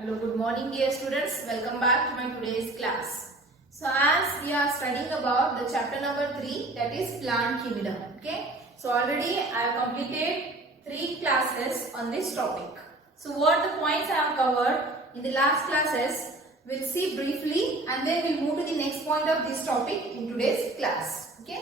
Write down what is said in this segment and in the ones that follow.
Hello, good morning dear students. Welcome back to my today's class. So as we are studying about the chapter number 3, that is plant kingdom. Okay. So already I have completed 3 classes on this topic. So what the points I have covered in the last classes we'll see briefly, and then we'll move to the next point of this topic in today's class. Okay.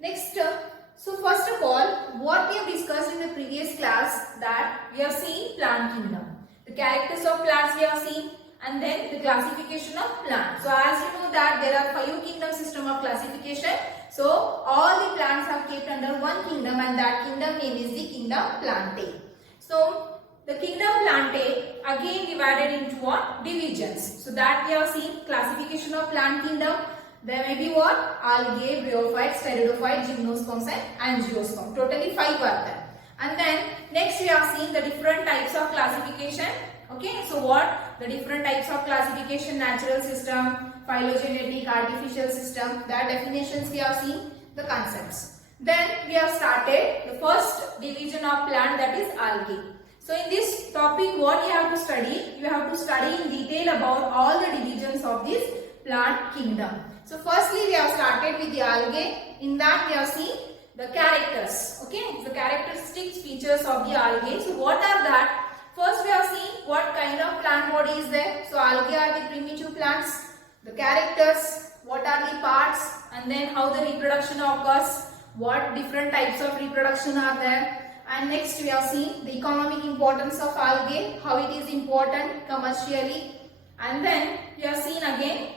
Next, so first of all, what we have discussed in the previous class, that we have seen plant kingdom. The characters of plants we have seen, and then the classification of plants. So as you know that there are 5 kingdom system of classification. So all the plants are kept under one kingdom, and that kingdom name is the kingdom Plantae. So the kingdom Plantae again divided into what? Divisions. So that we have seen classification of plant kingdom. There may be what? Algae, bryophytes, pteridophytes, gymnosperms and angiosperms. Totally 5 are there. And then next we have seen the different types of classification. Okay, so what? The different types of classification: natural system, phylogenetic, artificial system. Their definitions we have seen, the concepts. Then we have started the first division of plant, that is algae. So in this topic what you have to study? You have to study in detail about all the divisions of this plant kingdom. So firstly we have started with the algae. In that we have seen the characters. Okay, the characteristics, features of the algae. So what are that? First we have seen what kind of plant body is there. So algae are the primitive plants. The characters, what are the parts, and then how the reproduction occurs, what different types of reproduction are there. And next we have seen the economic importance of algae, how it is important commercially. And then we have seen again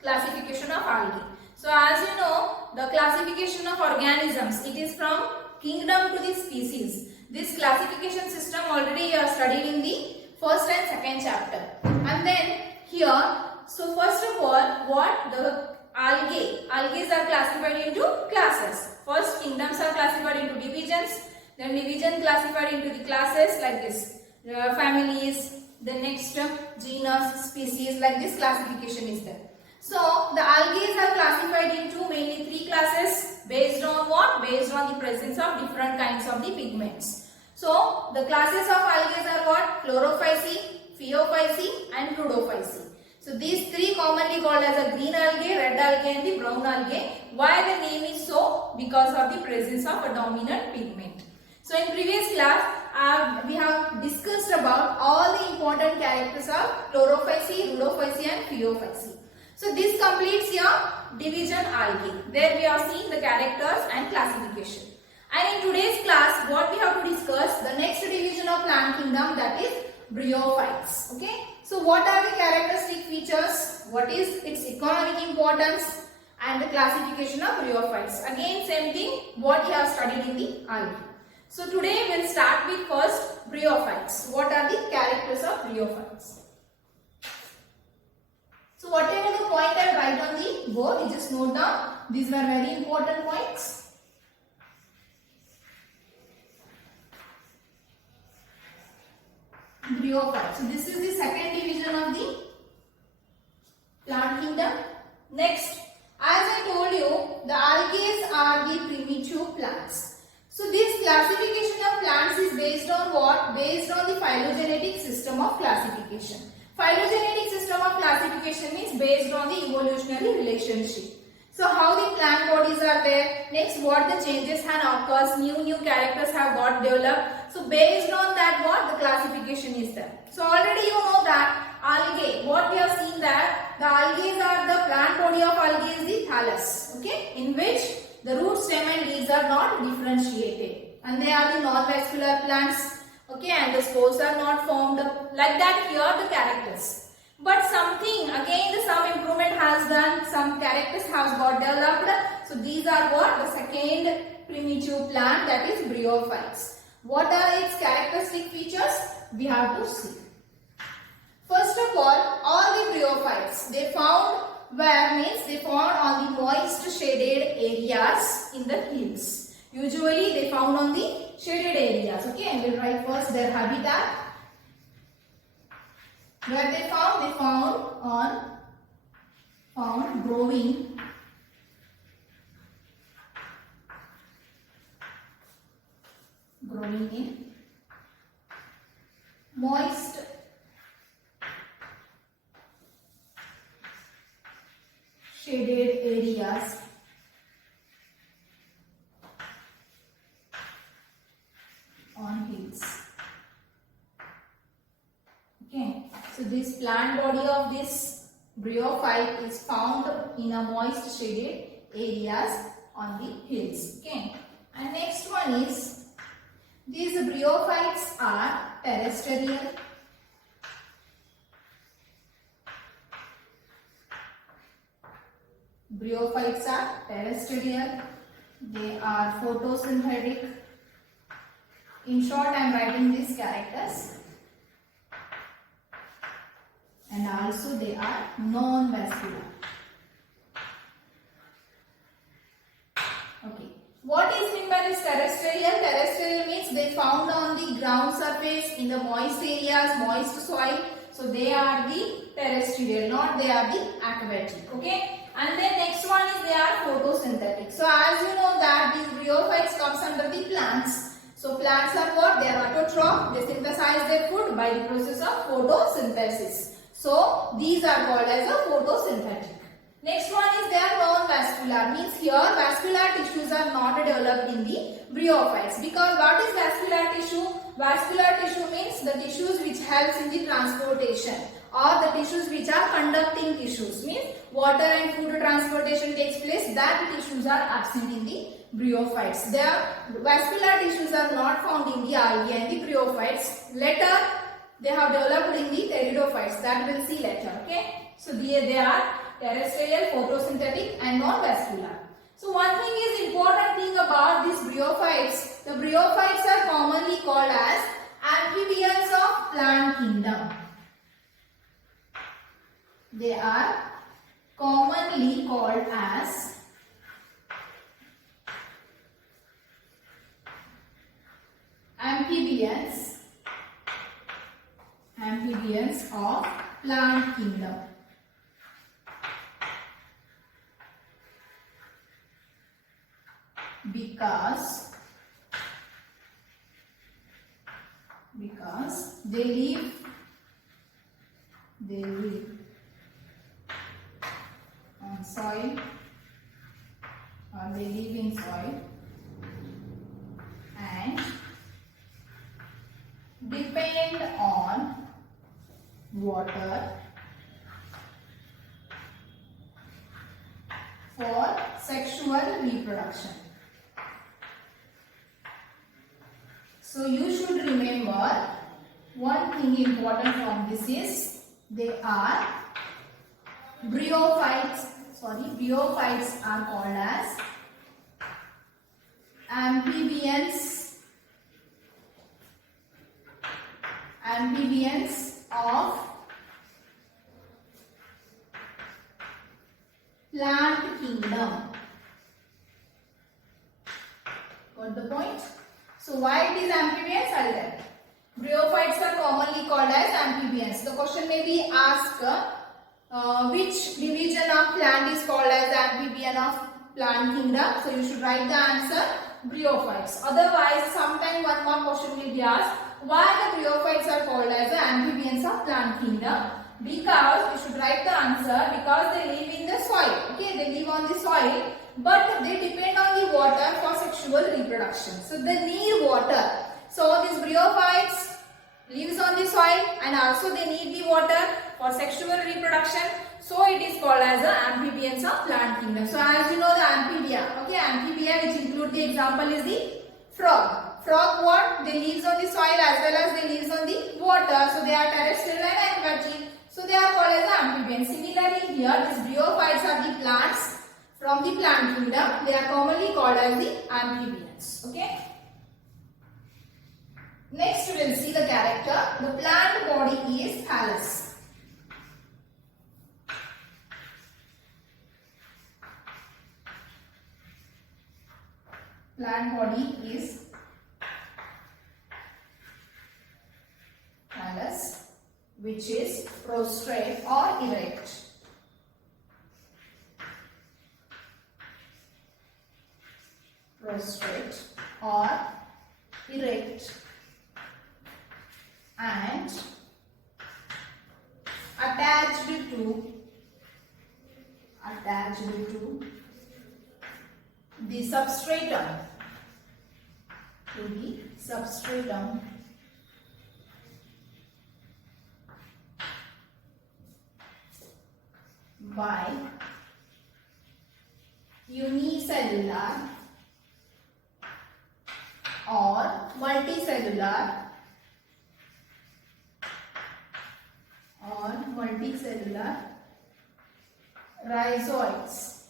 classification of algae. So as you know, the classification of organisms, it is from kingdom to the species. This classification system already you have studied in the first and second chapter. And then here, so first of all, what? The algae are classified into classes. First, kingdoms are classified into divisions, then division classified into the classes like this, families, the next genus, species, like this classification is there. So the algae are classified into mainly 3 classes based on what? Based on the presence of different kinds of the pigments. So the classes of algae are what? Chlorophyceae, Phaeophyceae and Rhodophyceae. So these 3 commonly called as a green algae, red algae and the brown algae. Why the name is so? Because of the presence of a dominant pigment. So in previous class we have discussed about all the important characters of Chlorophyceae, Rhodophyceae and Phaeophyceae. So this completes your division algae. There we have seen the characters and classification. And in today's class, what we have to discuss, the next division of plant kingdom, that is bryophytes. Okay. So what are the characteristic features? What is its economic importance? And the classification of bryophytes. Again same thing what you have studied in the algae. So today we will start with first bryophytes. What are the characters of bryophytes? So whatever the point I write on the board, you just note down. These were very important points. Bryophytes. So this is the second division of the plant kingdom. Next, as I told you, the algae are the primitive plants. So this classification of plants is based on what? Based on the phylogenetic system of classification. Phylogenetic system of classification means based on the evolutionary relationship. So how the plant bodies are there, next what the changes have occurred, new characters have got developed. So based on that what the classification is there. So already you know that algae, what we have seen that the algae are the plant body of algae is the thallus, okay, in which the root, stem and leaves are not differentiated, and they are the non-vascular plants. Okay, and the spores are not formed. Like that here are the characters. But something, again some improvement has done, some characters has got developed. So these are what? The second primitive plant, that is bryophytes. What are its characteristic features? We have to see. First of all the bryophytes, they found where means they found on the moist shaded areas in the hills. Usually they found on the shaded areas. Okay, I will write first their habitat. Where they found growing in moist shaded areas on hills. Okay, so this plant body of this bryophyte is found in a moist shaded areas on the hills. Okay, and next one is these bryophytes are terrestrial. Bryophytes are terrestrial. They are photosynthetic. In short, I am writing these characters. And also they are non-vascular. Okay. What is meant by this terrestrial? Terrestrial means they found on the ground surface in the moist areas, moist soil. So they are the terrestrial, not they are the aquatic. Okay. And then next one is they are photosynthetic. So as you know that these bryophytes comes under the plants. So plants are what? They are autotroph. They synthesize their food by the process of photosynthesis. So these are called as a photosynthetic. Next one is they are non-vascular. Means here vascular tissues are not developed in the bryophytes. Because what is vascular tissue? Vascular tissue means the tissues which helps in the transportation, or the tissues which are conducting tissues. Means water and food transportation takes place, that tissues are absent in the bryophytes. Their vascular tissues are not found in the algae and the bryophytes. Later they have developed in the pteridophytes, that we'll see later. Okay, so they are terrestrial, photosynthetic and non-vascular. So one thing is important thing about these bryophytes. The bryophytes are commonly called as amphibians of plant kingdom. They are commonly called as amphibians of plant kingdom. Because they live on soil, or they live in soil and depend on water for sexual reproduction. So you should remember one thing important from this is they are bryophytes. Bryophytes are called as amphibians of plant kingdom. Got the point? So why it is amphibians? I'll tell. Bryophytes are commonly called as amphibians. The question may be asked, which division of plant is called as amphibian of plant kingdom? So you should write the answer bryophytes. Otherwise, sometime one more question will be asked, why the bryophytes are called as the amphibians of plant kingdom? Because you should write the answer because they live in the soil. Okay, they live on the soil, but they depend on the water for sexual reproduction. So they need water. So these bryophytes lives on the soil and also they need the water for sexual reproduction. So it is called as the amphibians of plant kingdom. So as you know the amphibia, okay, amphibia which include the example is the frog. Frog what? They lives on the soil as well as they lives on the water. So they are terrestrial and aquatic. So they are called as the amphibians. Similarly here these bryophytes are the plants from the plant kingdom. They are commonly called as the amphibians. Okay. Next we will see the character. The plant body is thallus. Plant body is thallus, which is prostrate or erect. Prostrate or erect and attached attached to the substratum. To the substratum by unicellular or multicellular rhizoids.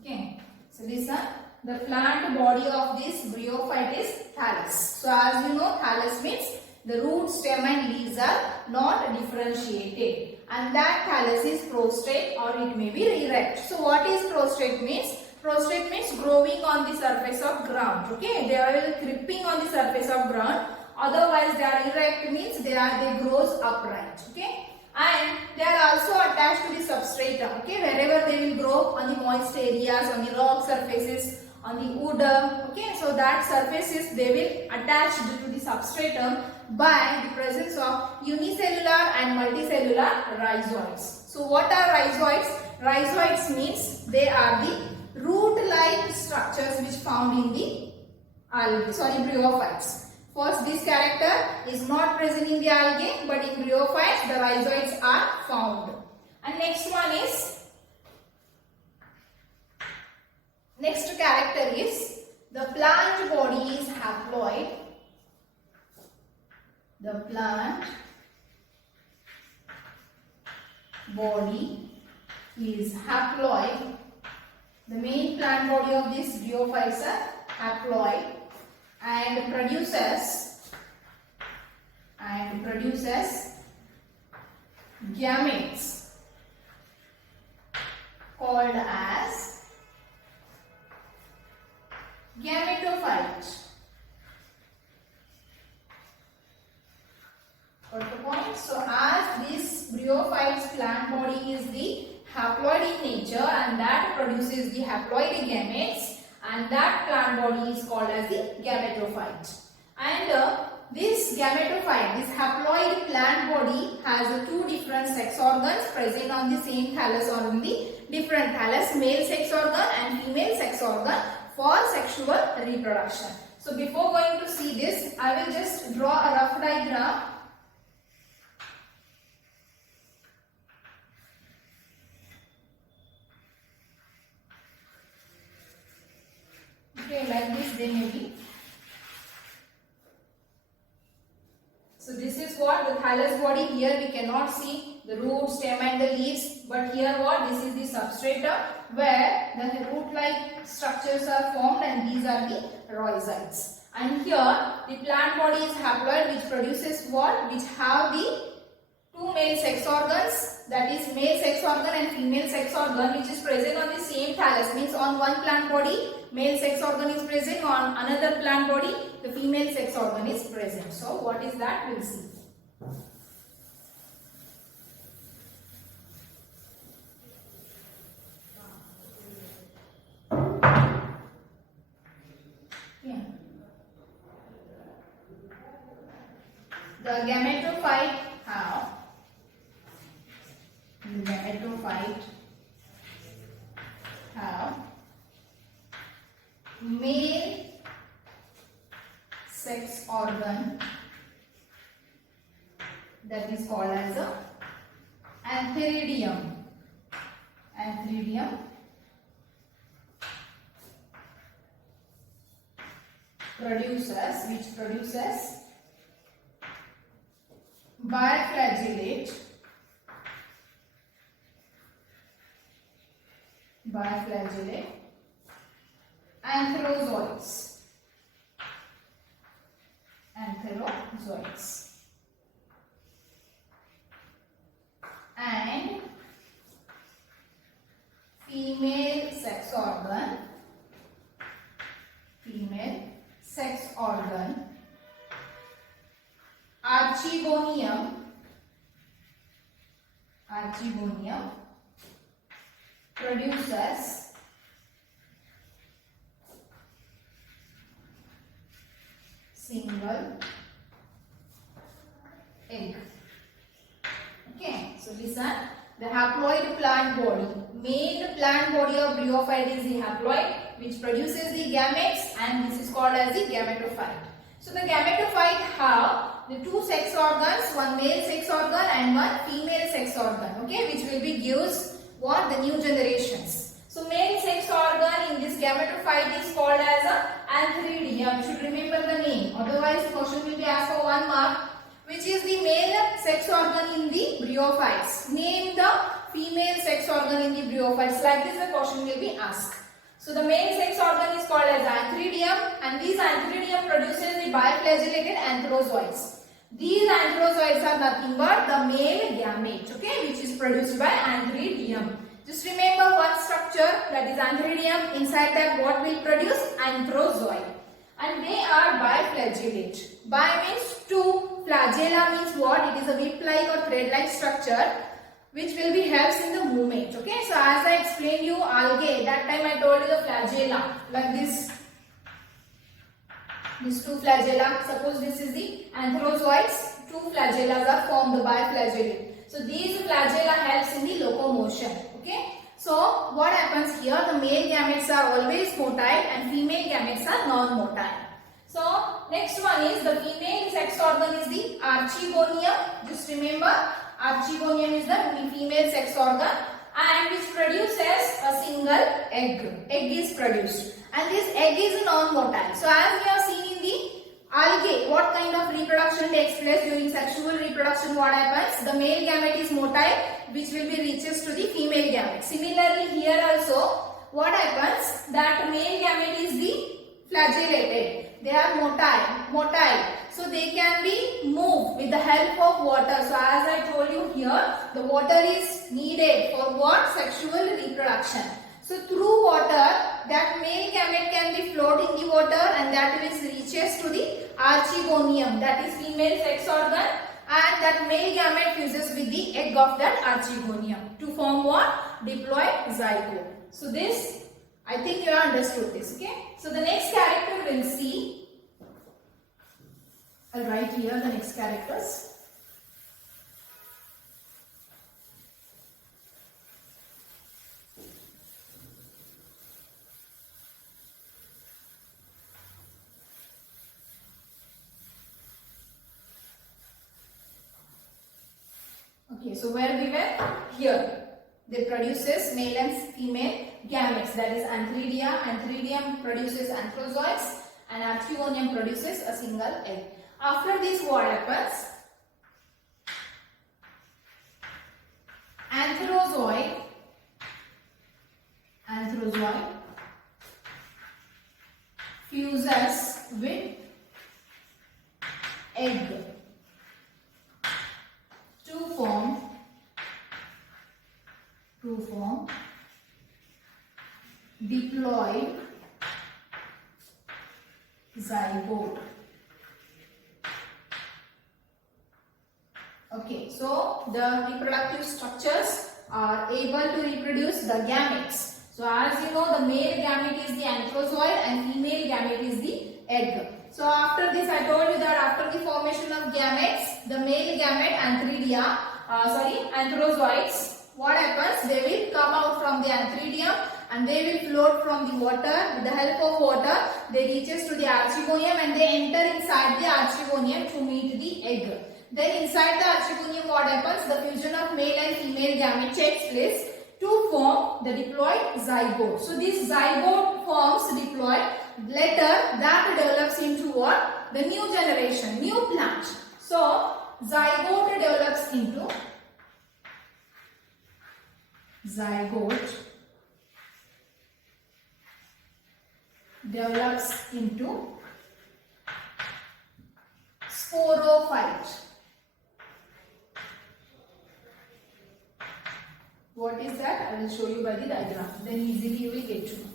Okay, so this one, the plant body of this bryophyte is thallus. So as you know, thallus means the root, stem and leaves are not differentiated, and that thallus is prostrate or it may be erect. So what is prostrate means? Prostrate means growing on the surface of ground. Okay, they are creeping on the surface of ground. Otherwise, they are erect means they grows upright. Okay, and they are also attached to the substratum. Okay, wherever they will grow on the moist areas, on the rock surfaces, on the wood. Okay, so that surfaces they will attach to the substratum by the presence of unicellular and multicellular rhizoids. So what are rhizoids? Rhizoids means they are the root-like structures which found in the bryophytes. First, this character is not present in the algae, but in bryophytes the rhizoids are found. And next character is the plant body is haploid. The plant body is haploid. The main plant body of this bryophytes are haploid and produces gametes called as gametophyte. Got the point? So as this bryophyte's plant body is the haploid in nature and that produces the haploid gametes, and that plant body is called as the gametophyte. And this gametophyte, this haploid plant body has two different sex organs present on the same thallus or in the different thallus, male sex organ and female sex organ for sexual reproduction. So before going to see this, I will just draw a rough diagram. Okay, like this they may be. So this is what the thallus body. Here we cannot see the root, stem and the leaves, but here what? This is the substratum where the root-like structures are formed, and these are the rhizoids. And here the plant body is haploid, which produces what? Which have the two male sex organs, that is male sex organ and female sex organ, which is present on the same thallus. Means on one plant body male sex organ is present, on another plant body the female sex organ is present. So what is that? We will see. Yeah. The gametophyte have male sex organ that is called as a antheridium. Which produces biflagellate antherozoids. And female sex organ archegonium produces single egg. listen. The haploid plant body. Main plant body of bryophyte is the haploid, which produces the gametes, and this is called as the gametophyte. So the gametophyte have the two sex organs, one male sex organ and one female sex organ, okay, which will be gives what the new generations. So male sex organ in this gametophyte is called as a antheridium. You should remember the name. Otherwise, the question will be asked for 1 mark. Which is the male sex organ in the bryophytes? Name the female sex organ in the bryophytes. Like this, the question will be asked. So the male sex organ is called as antheridium, and this antheridium produces the biflagellated antherozoids. These antherozoids are nothing but the male gamete, okay, which is produced by antheridium. Just remember one structure, that is antheridium. Inside that what will produce? Antherozoid. And they are biflagellate. Bi means two. Flagella means what? It is a whip-like or thread-like structure which will be helps in the movement. Okay. So as I explained you algae, that time I told you the flagella like this. These two flagella. Suppose this is the antherozoids. Two flagellas are formed, the biflagellate. So these flagella helps in the locomotion. Okay. So what happens here? The male gametes are always motile and female gametes are non-motile. So next one is the female sex organ is the archegonium. Just remember, archegonium is the female sex organ and which produces a single egg. Egg is produced, and this egg is non-motile. So as we have seen in the algae, what kind of reproduction takes place during sexual reproduction? What happens? The male gamete is motile, which will be reaches to the female gamete. Similarly, here also, what happens? That male gamete is the flagellated. They are motile. So they can be moved with the help of water. So as I told you here, the water is needed for what? Sexual reproduction. So through water, that male gamete can be float in the water, and that is reaches to the archegonium, that is female sex organ, and that male gamete fuses with the egg of that archegonium to form what? Diploid zygote. So this, I think you have understood this, okay? So the next character we'll see. I'll write here the next characters. Okay, so where we were? Here. They produces male and female gametes, that is antheridia. Antheridium produces antherozoids and archegonium produces a single egg. After this, what happens? Antherozoid fuses with egg to form diploid zygote. Okay, so the reproductive structures are able to reproduce the gametes. So as you know, the male gamete is the antherozoid and female gamete is the egg. So after this, I told you that after the formation of gametes, the male gamete antherozoids, what happens? They will come out from the antheridium and they will float from the water. With the help of water, they reaches to the archegonium and they enter inside the archegonium to meet the egg. Then inside the archegonium, what happens? The fusion of male and female gamete takes place to form the diploid zygote. So this zygote forms diploid. Later that develops into what? The new generation, new plant. So zygote develops into sporophyte. What is that? I will show you by the diagram. Then easily you will get to know.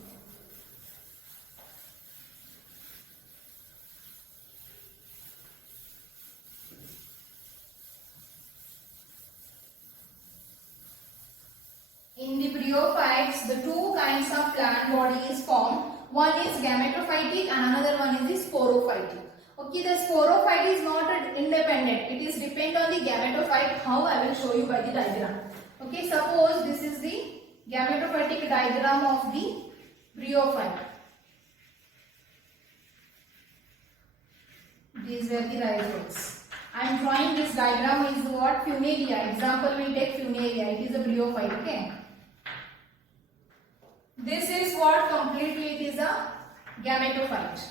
In the bryophytes, the two kinds of plant body is formed. One is gametophytic and another one is the sporophytic. Okay, the sporophyte is not independent. It is depend on the gametophyte. How? I will show you by the diagram. Okay, suppose this is the gametophytic diagram of the bryophyte. These were the rhizomes. I am drawing this diagram is what? Funaria. Example we take Funaria. It is a bryophyte. Okay. This is what completely it is a gametophyte.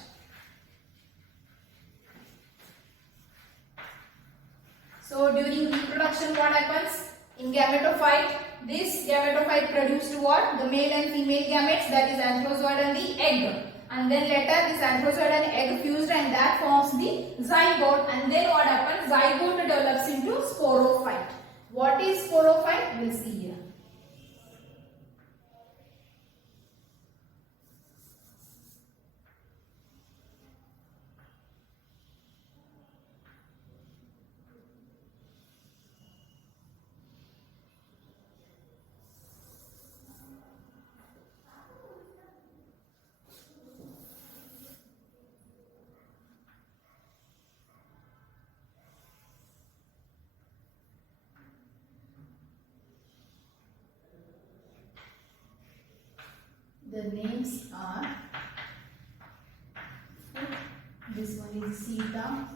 So during reproduction what happens? In gametophyte, this gametophyte produced what? The male and female gametes, that is anthrozoid and the egg. And then later this anthrozoid and egg fused and that forms the zygote. And then what happens? Zygote develops into sporophyte. What is sporophyte? We'll see here. The names are, this one is seta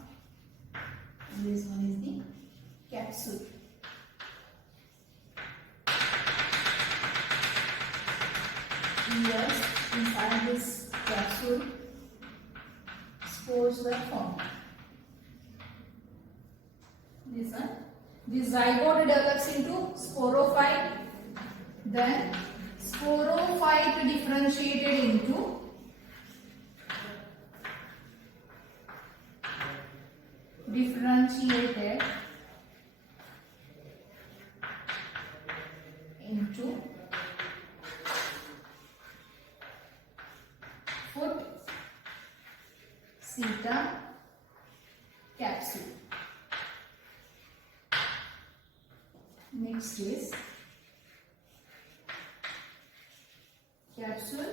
and this one is the capsule. Here inside this capsule spores were formed. This one. This zygote develops into sporophyte. Then sporophyte differentiated into foot seta capsule. Next is capsule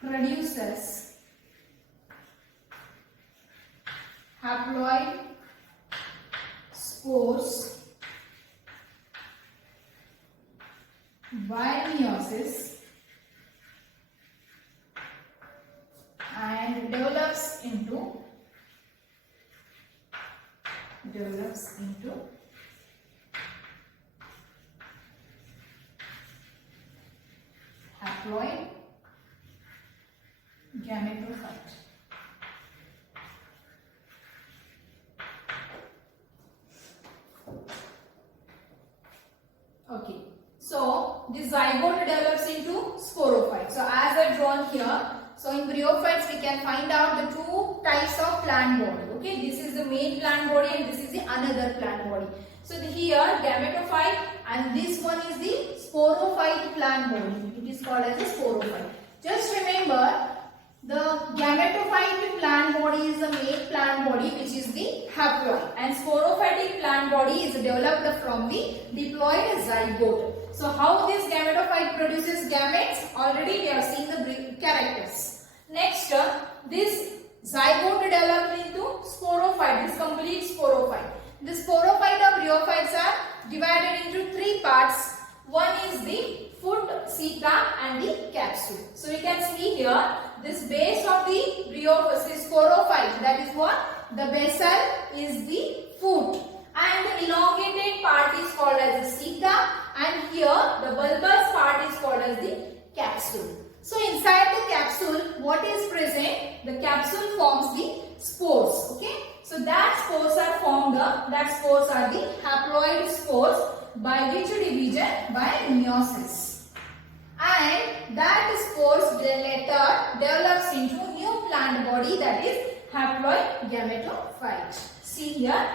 produces haploid spores by meiosis and develops into haploid gametophyte. Okay, so this zygote develops into sporophyte. So as I drawn here, so in bryophytes we can find out the two types of plant body. Okay, this is the main plant body and this is the another plant body. So here gametophyte and this one is the sporophyte plant body. It is called as a sporophyte. Just remember, the gametophyte plant body is the main plant body which is the haploid, and sporophytic plant body is developed from the diploid zygote. So how this gametophyte produces gametes? Already we have seen the characters. Next, this zygote developed into sporophyte, this complete sporophyte. The sporophyte of bryophytes are divided into three parts. One is the foot, seta and the capsule. So you can see here this base of the sporophyte, that is what? The basal is the foot and the elongated part is called as the seta, and here the bulbous part is called as the capsule. So inside the capsule what is present? The capsule forms the spores. Okay. So that spores are formed, that spores are the haploid spores by which division? By meiosis. And that spores later develops into new plant body, that is haploid gametophyte. See here,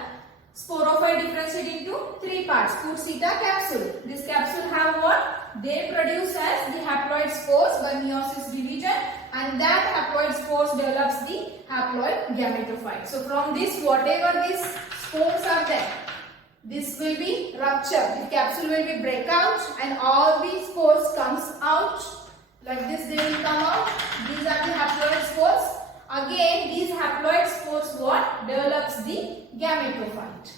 sporophyte differentiated into three parts: foot, seta, capsule. This capsule have what? They produce as the haploid spores by meiosis division, and that haploid spores develops the haploid gametophyte. So from this, whatever these spores are there, this will be ruptured. The capsule will be break out and all these spores comes out. Like this they will come out. These are the haploid spores. Again these haploid spores what? Develops the gametophyte.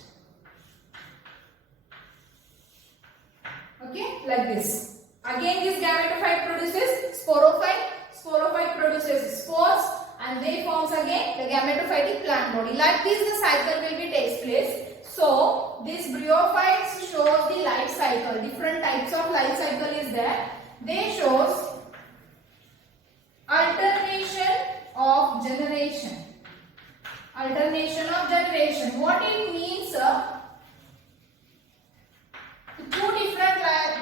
Okay, like this. Again, this gametophyte produces sporophyte. Sporophyte produces spores, and they forms again the gametophytic plant body. Like this, the cycle will be takes place. So, this bryophytes shows the life cycle. Different types of life cycle is there. They shows alternation of generation. Alternation of generation. What it means? Two different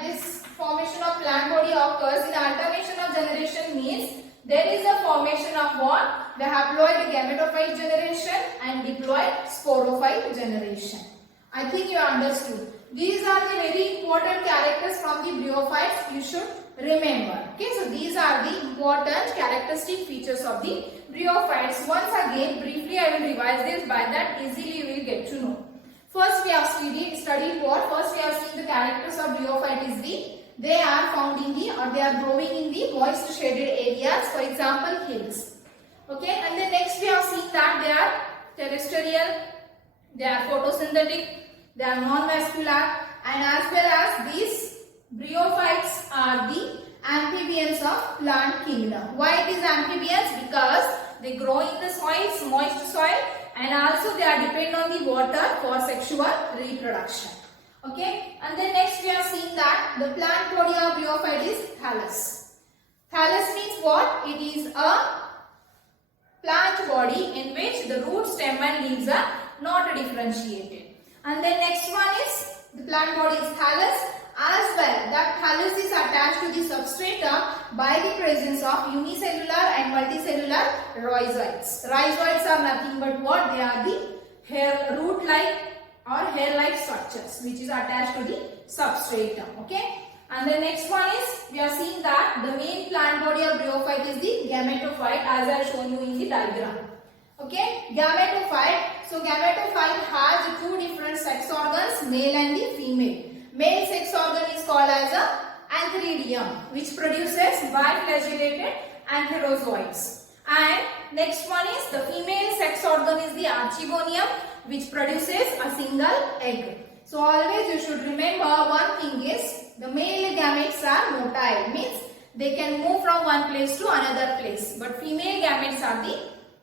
this formation of plant body occurs in alternation of generation means there is a formation of what? The haploid gametophyte generation and diploid sporophyte generation. I think you understood. These are the very important characters from the bryophytes you should remember. Okay, so these are the important characteristic features of the bryophytes. Once again, briefly I will revise this. By that easily you will get to know. First we have studied what? First we have seen the characters of bryophyte is they are found in the or they are growing in the moist shaded areas, for example hills. Okay, and then next we have seen that they are terrestrial, they are photosynthetic, they are non-vascular, and as well as these bryophytes are the amphibians of plant kingdom. Why it is amphibians? Because they grow in the soils, moist soil, and also they are dependent on the water for sexual reproduction. Okay, and then next we have seen that the plant body of bryophyte is thallus. Thallus means what? It is a plant body in which the root, stem and leaves are not differentiated. And then next one is the plant body is thallus. As well, that thallus is attached to the substrata by the presence of unicellular and multicellular rhizoids. Rhizoids are nothing but what? They are the hair root-like or hair-like structures which is attached to the substrata. Okay. And the next one is we have seen that the main plant body of bryophyte is the gametophyte, as I have shown you in the diagram. Okay. Gametophyte. So gametophyte has two different sex organs, male and the female. Male sex organ is called as a antheridium, which produces biflagellated antherozoids. And next one is the female sex organ is the archegonium, which produces a single egg. So always you should remember one thing is the male gametes are motile, means they can move from one place to another place. But female gametes are the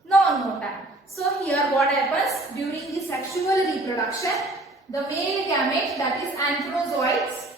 non-motile. So here what happens during the sexual reproduction? The male gamete, that is antherozoids,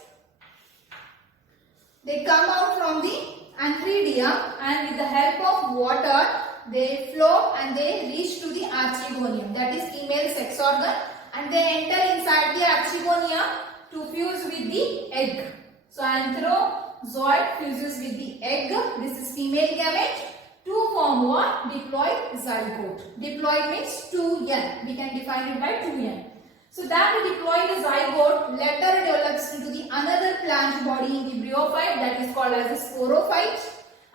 they come out from the antheridium and with the help of water they float and they reach to the archegonium, that is female sex organ, and they enter inside the archegonium to fuse with the egg. So antherozoid fuses with the egg, this is female gamete, to form what? Diploid zygote. Diploid means 2n, we can define it by 2n. So that diploid zygote later develops into the another plant body in the bryophyte, that is called as the sporophyte.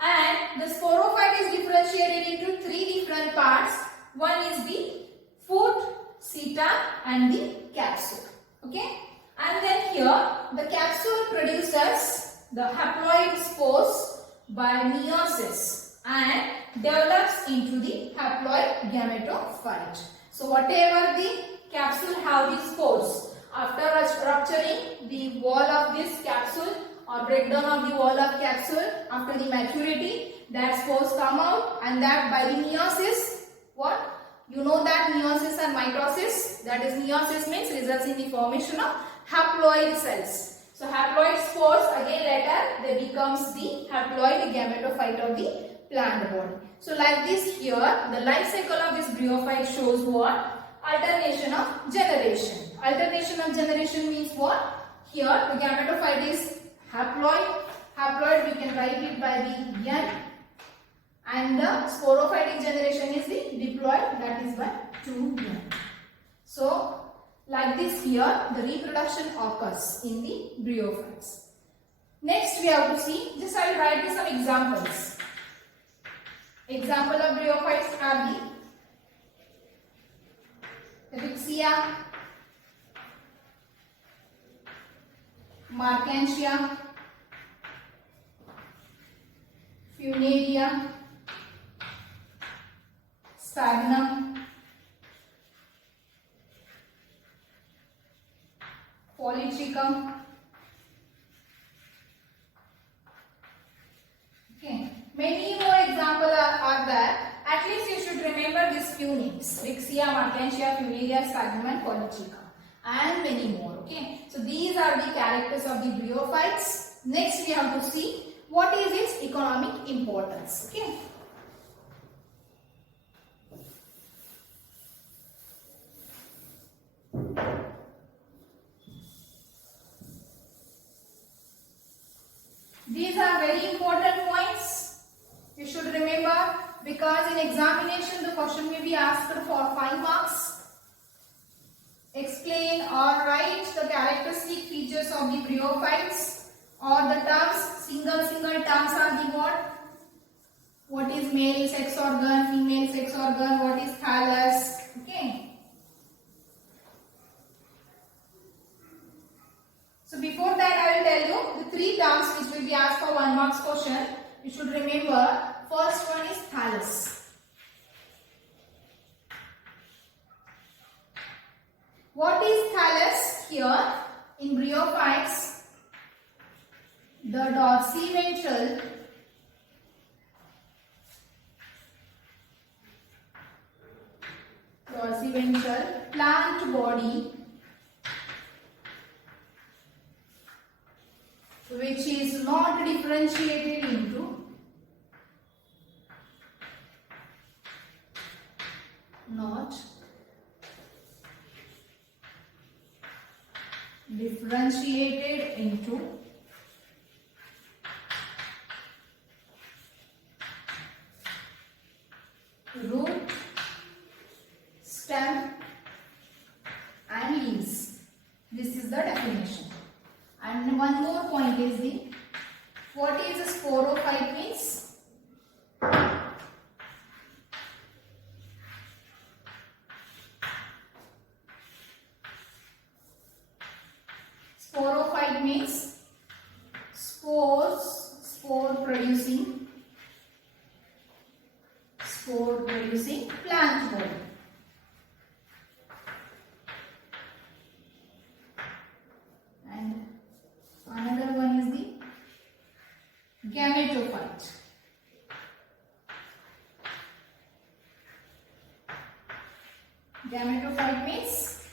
And the sporophyte is differentiated into three different parts. One is the foot, seta and the capsule. Okay. And then here the capsule produces the haploid spores by meiosis and develops into the haploid gametophyte. So whatever the capsule have the spores, after rupturing the wall of this capsule or breakdown of the wall of capsule, after the maturity, that spores come out, and that by the meiosis, what? You know that meiosis and mitosis, that is meiosis means results in the formation of haploid cells. So haploid spores again later they becomes the haploid gametophyte of the plant body. So like this here, the life cycle of this bryophyte shows what? Alternation of generation. Alternation of generation means what? Here the gametophyte is haploid. Haploid we can write it by the n, and the sporophytic generation is the diploid, that is by 2n. So like this here the reproduction occurs in the bryophytes. Next we have to see, just I will write you some examples. Example of bryophytes are the Rixia, Marchantia, Funaria, Sphagnum, Polytrichum, few names: Rixia, Martensia, Funaria, Sphagnum, and Polytricha, and many more. Okay, so these are the characters of the bryophytes. Next, we have to see what is its economic importance. Okay. These are very important points. You should remember, because in examination the question may be asked for 5 marks. Explain or write the characteristic features of the bryophytes, or the terms, single terms are the what? What is male sex organ, female sex organ, what is thallus? Okay. So before that I will tell you the 3 terms which will be asked for 1 marks question. You should remember, first one is thallus. What is thallus? Here in bryophytes, the dorsiventral plant body, which is not differentiated into root, stem and leaves. This is the definition. And one more point is the, what is a sporophyte means? Sporophyte means spore producing plant body. And another one is the gametophyte. Gametophyte means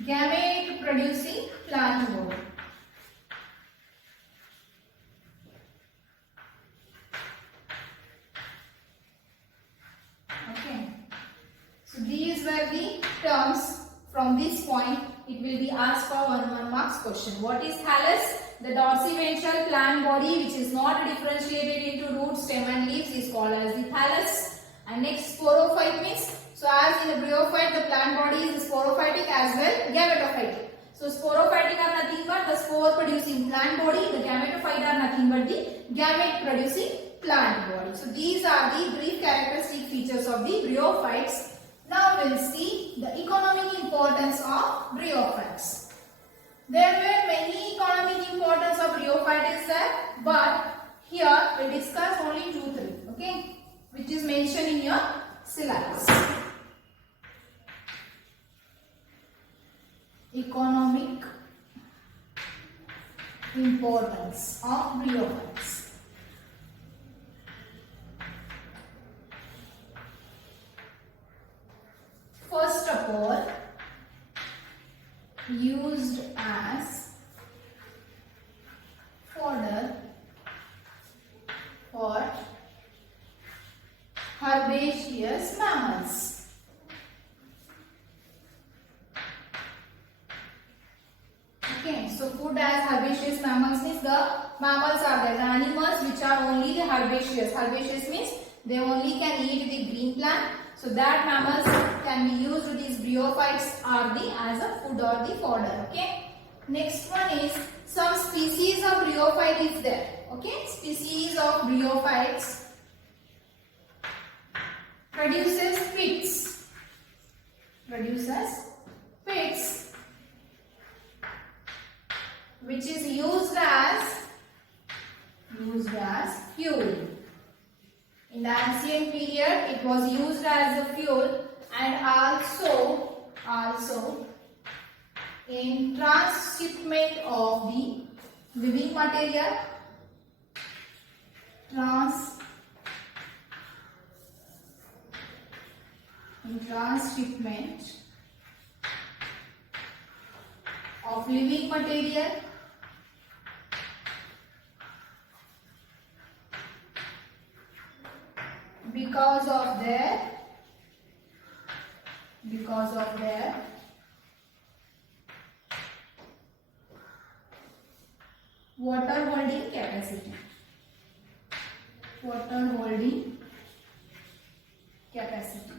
gamete producing plant body. Okay. So these were the terms. From this point, it will be asked for 1 marks question. What is thallus? The dorsiventral plant body which is not differentiated into root, stem and leaves is called as the thallus. And next, sporophyte means, so as in the bryophyte the plant body is sporophytic as well gametophytic. So sporophytic are nothing but the spore producing plant body, the gametophyte are nothing but the gamete producing plant body. So these are the brief characteristic features of the bryophytes. Now we will see the economic importance of bryophytes. There were many economic importance of bryophyte is there, but here we discuss only 2-3, okay, which is mentioned in your syllabus. Economic importance of bryophytes. First of all, used as fodder for herbaceous mammals. Okay, so food as herbaceous mammals means the mammals are there, the animals which are only the herbaceous. Herbaceous means they only can eat the green plant. So that mammals can be used, these bryophytes are the as a food or the fodder. Okay. Next one is some species of bryophyte is there. Okay. Species of bryophytes produces pits. Which is used as fuel. In the ancient period, it was used as a fuel, and also in transshipment of the living material, in transshipment of living material because of their water holding capacity.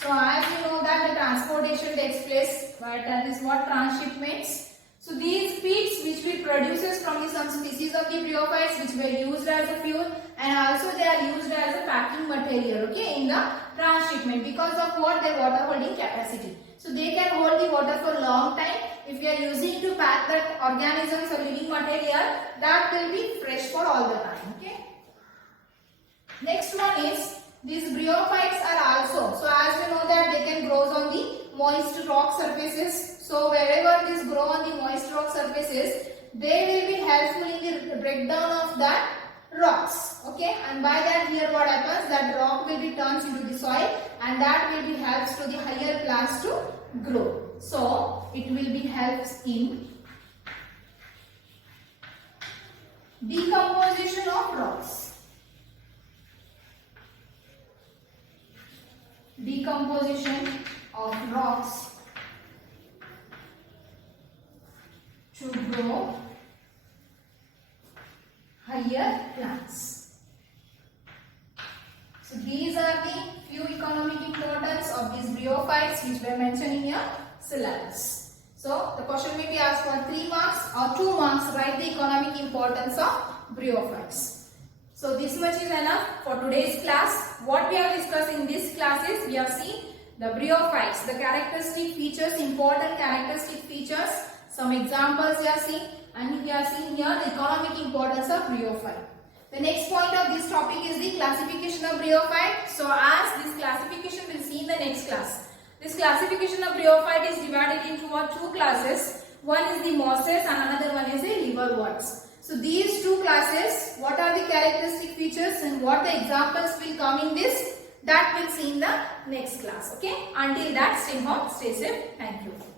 So as you know that the transportation takes place, but that is what transshipments. So these peats which we produces from the some species of the bryophytes which were used as a fuel, and also they are used as a packing material, okay, in the transshipment because of what? Their water holding capacity. So they can hold the water for a long time. If we are using to pack that organisms or living material, that will be fresh for all the time, okay. Next one is these bryophytes are also, so as you know that they can grow on the moist rock surfaces. So wherever these grow on the moist rock surfaces, they will be helpful in the breakdown of that rocks, okay, and by that here what happens, that rock will be turned into the soil and that will be helps to the higher plants to grow. So it will be helps in decomposition of rocks. Decomposition of rocks to grow higher plants. So these are the few economic importance of these bryophytes which were mentioned in your syllabus. So the question may be asked for 3 marks or 2 marks. Write the economic importance of bryophytes. So this much is enough for today's class. What we have discussed in this class is we have seen the bryophytes, the characteristic features, important characteristic features, some examples we have seen, and we have seen here the economic importance of bryophyte. The next point of this topic is the classification of bryophyte. So as this classification we will see in the next class. This classification of bryophyte is divided into two classes. One is the mosses and another one is the liverworts. So these two classes, what are the characteristic features and what the examples will come in this, that we'll see in the next class. Okay. Until that, stay home, stay safe. Thank you.